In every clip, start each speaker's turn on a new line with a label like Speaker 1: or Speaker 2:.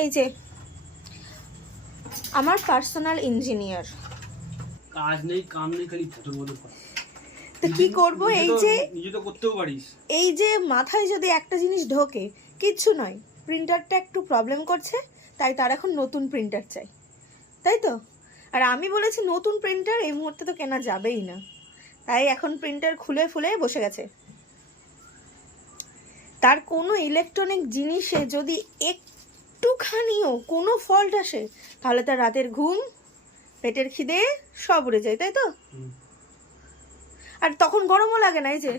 Speaker 1: এই যে আমার পার্সোনাল ইঞ্জিনিয়ার
Speaker 2: কাজ নেই কাম নেই খালি ফটোর মধ্যে
Speaker 1: তো কি করব? এই যে
Speaker 2: নিজে তো করতেও পারিস।
Speaker 1: এই যে মাথায় যদি একটা জিনিস ঢোকে কিচ্ছু নয়। প্রিন্টারটা একটু প্রবলেম করছে তাই তার এখন নতুন প্রিন্টার চাই। তাই তো? আর আমি বলেছি নতুন প্রিন্টার এই মুহূর্তে তো কেনা যাবেই না। তাই এখন প্রিন্টার খুলে ফুলে বসে গেছে। তার কোনো ইলেকট্রনিক জিনিসে যদি একটুখানিও কোনো ফল্ট আসে তাহলে তার রাতের ঘুম পেটের খিদে সব উড়ে যায় তাই তো? আর তখন গরমও লাগে না এই যে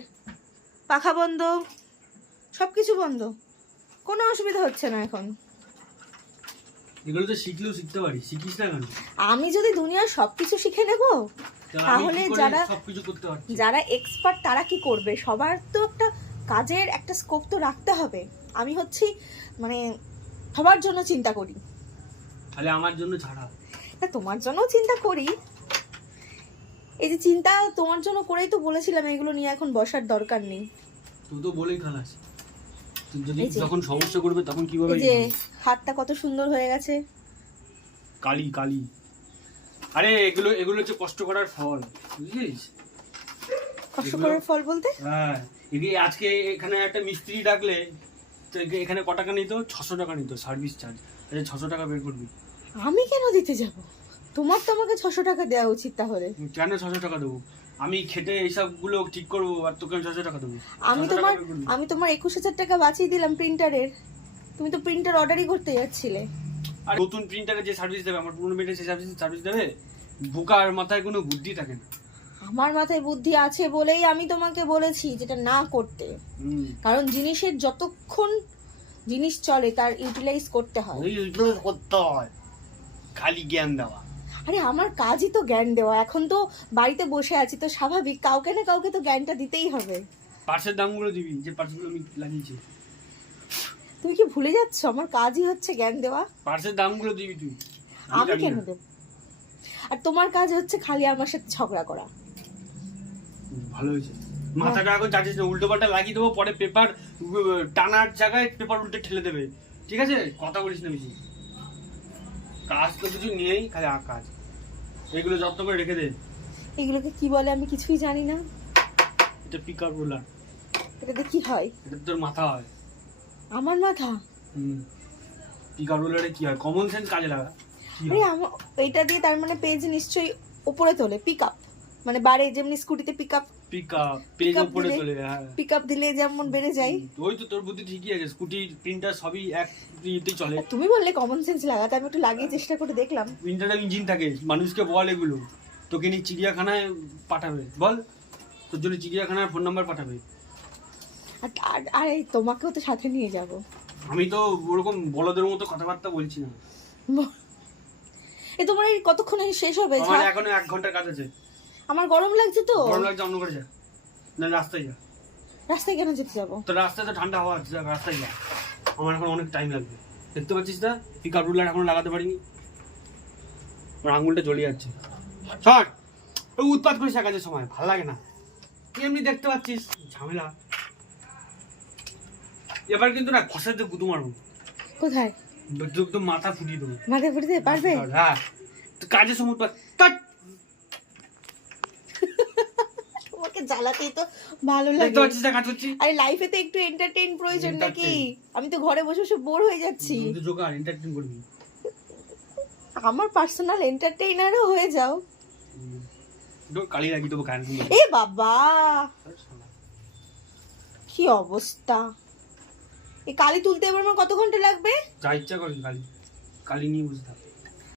Speaker 1: পাখা বন্ধ সব কিছু বন্ধ কোনো অসুবিধা হচ্ছে না এখন।
Speaker 2: এগুলো তো শিখলেও শিখতে পারিস শিখিস না কেন?
Speaker 1: আমি যদি দুনিয়ার সব কিছু শিখে নেব তাহলে যারা-
Speaker 2: সবকিছু করতে পারছি?
Speaker 1: যারা এক্সপার্ট তারা কি করবে? সবার তো একটা কাজের একটা স্কোপ তো রাখতে হবে। আমি হচ্ছি মানে সবার জন্য চিন্তা করি।
Speaker 2: তাহলে আমার জন্য ছাড়া।
Speaker 1: তা তোমার জন্য চিন্তা করি। এই যে চিন্তা তোমার জন্য করেই তো বলেছিলাম এগুলো নিয়ে এখন বসার দরকার নেই।
Speaker 2: তুই তো বলেই খালাস। যদি যখন সমস্যা করবে তখন কীভাবে
Speaker 1: এই যে হাতটা কত সুন্দর হয়ে গেছে।
Speaker 2: কালি কালি। আরে এগুলো এগুলো হচ্ছে কষ্ট করার ফল বুঝলিস
Speaker 1: কষ্ট করার ফল বলতে?
Speaker 2: হ্যাঁ। এদিকে আজকে এখানে একটা মিস্ত্রি ডাকলে এখানে ক টাকা নিত ছশো টাকা নিত সার্ভিস চার্জ আচ্ছা ছশো টাকা বের করবি।
Speaker 1: আমি কেন দিতে যাব? তোমার তো আমাকে ছশো টাকা দেওয়া উচিত তাহলে।
Speaker 2: কেন ছশো টাকা দেবো? আমি খেটে এইসবগুলো ঠিক করব আর তোকে ছশো টাকা দেবো।
Speaker 1: আমি তোমার আমি তোমার একুশ হাজার টাকা বাঁচিয়ে দিলাম প্রিন্টারের তুমি তো প্রিন্টার অর্ডারই করতে যাচ্ছিলে।
Speaker 2: আর নতুন প্রিন্টারে যে সার্ভিস দেবে আমার পুরনো প্রিন্টারে যে সার্ভিস সার্ভিস দেবে বোকার মাথায় কোনো বুদ্ধি থাকে না।
Speaker 1: আমার মাথায় বুদ্ধি আছে বলেই আমি তোমাকে বলেছি যেটা না করতে। কারণ জিনিসের যতক্ষণ জিনিস চলে তার ইউটিলাইজ করতে হয়।
Speaker 2: করতে হয়। খালি জ্ঞান দেওয়া।
Speaker 1: আরে আমার কাজই তো জ্ঞান দেওয়া। এখন তো বাড়িতে বসে আছি তো স্বাভাবিক। কাউকে না কাউকে তো জ্ঞানটা দিতেই হবে।
Speaker 2: পার্সের দামগুলো দিবি যে পার্সগুলো আমি লাগিয়েছি।
Speaker 1: তুমি কি ভুলে যাচ্ছ? আমার কাজই হচ্ছে জ্ঞান দেওয়া।
Speaker 2: পার্সের দামগুলো দিবি তুই।
Speaker 1: আমি কেন দেব? আর তোমার কাজ হচ্ছে খালি আমার সাথে ঝগড়া করা।
Speaker 2: ভালো হয়েছে। মাথাটা এখন না উল্টো পাল্টা লাগিয়ে দেবো পরে পেপার টানার জায়গায় পেপার উল্টে ঠেলে দেবে। ঠিক আছে? কথা বলিস না বেশি। কাজ তো কিছু নেই খালি আর কাজ এগুলো যত্ন করে রেখে দে।
Speaker 1: এগুলোকে কি বলে আমি কিছুই জানি না।
Speaker 2: এটা পিক আপ রোলার
Speaker 1: এটাতে কি হয়?
Speaker 2: এটা তোর মাথা হয়।
Speaker 1: আমার মাথা?
Speaker 2: হুম। পিক আপ রোলারে কি হয়? কমন সেন্স কাজে লাগা।
Speaker 1: আরে আমার এটা দিয়ে তার মানে পেজ নিশ্চয়ই উপরে তোলে পিক আপ মানে বাড়ে যেমনি স্কুটিতে pick up
Speaker 2: pick up page উপরে চলে হ্যাঁ।
Speaker 1: পিক আপ দিলে যেমন বেড়ে যায়।
Speaker 2: ওই তো তোর বুদ্ধি ঠিকই আছে স্কুটি প্রিন্টার সবই এক ইয়েতেই চলে।
Speaker 1: তুমি বললে কমন সেন্স লাগাতে আমি একটু লাগিয়ে চেষ্টা করে দেখলাম।
Speaker 2: প্রিন্টারের ইঞ্জিন থাকে মানুষকে বল এগুলো। তোকে নিয়ে চিড়িয়াখানায় পাঠাবে বল। তোর জন্য চিড়িয়াখানার ফোন নাম্বার পাঠাবে।
Speaker 1: আর আর- তোমাকেও তো সাথে নিয়ে যাব।
Speaker 2: আমি তো ওরকম বলদের মতো কথাবার্তা বলছি না।
Speaker 1: এ তোমার এই কতক্ষণে শেষ হবে?
Speaker 2: আমার এখনও এক ঘণ্টার কাজ আছে।
Speaker 1: আমার গরম লাগছে তো।
Speaker 2: গরম লাগছে অন্য করে যা। না রাস্তায় যা।
Speaker 1: রাস্তায় কেন যেতে যাব?
Speaker 2: তো রাস্তায় তো ঠান্ডা হাওয়া আছে যা, রাস্তায় যা। আমার এখন অনেক টাইম লাগবে। দেখতে পাচ্ছিস না? পিক আপ রুলার এখনও লাগাতে পারিনি। আমার আঙুলটা জ্বলে যাচ্ছে। শট ওই উৎপাত করিস কাজের সময় ভালো লাগে না। তুই এমনি দেখতে পাচ্ছিস ঝামেলা। এবার কিন্তু না খসাতে গুদু মারবো।
Speaker 1: কোথায়?
Speaker 2: একদম মাথা ফুটিয়ে দেবো।
Speaker 1: মাথায় ফুটে পারবে?
Speaker 2: হ্যাঁ। তো কাজের সময় পর কাট
Speaker 1: তোমাকে জ্বালাতেই তো ভালো লাগে। আরে লাইফে তো একটু এন্টারটেইন প্রয়োজন নাকি? আমি তো ঘরে বসে বসে বোর হয়ে যাচ্ছি।
Speaker 2: তো
Speaker 1: আমার পার্সোনাল এন্টারটেইনারও হয়ে যাও।
Speaker 2: কালি লাগিয়ে দেবো গান
Speaker 1: এ বাবা! কি অবস্থা? এই কালি তুলতে এবার আমার কত ঘণ্টা লাগবে?
Speaker 2: যা ইচ্ছা করি কালি। কালি নিয়ে থাক।